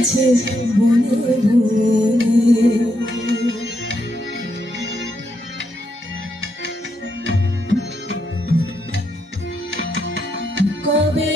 বনে বনে কবে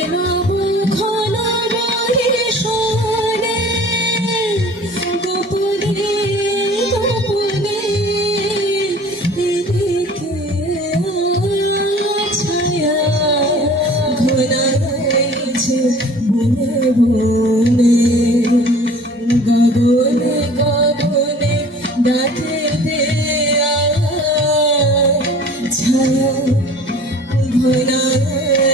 ঘনাইছে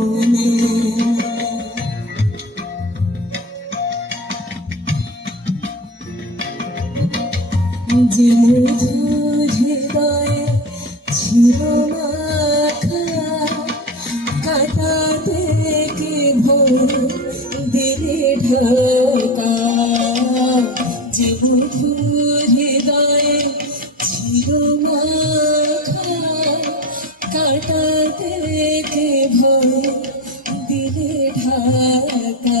যে মধু হৃদয়ে ছিল মাখা কাটা থেকে ভোর দিলে মাখা কাটা থেকে ভোর দিলে ঢাকা।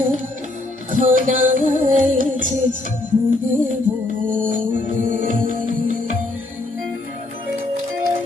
সাধনায় যে জীবনে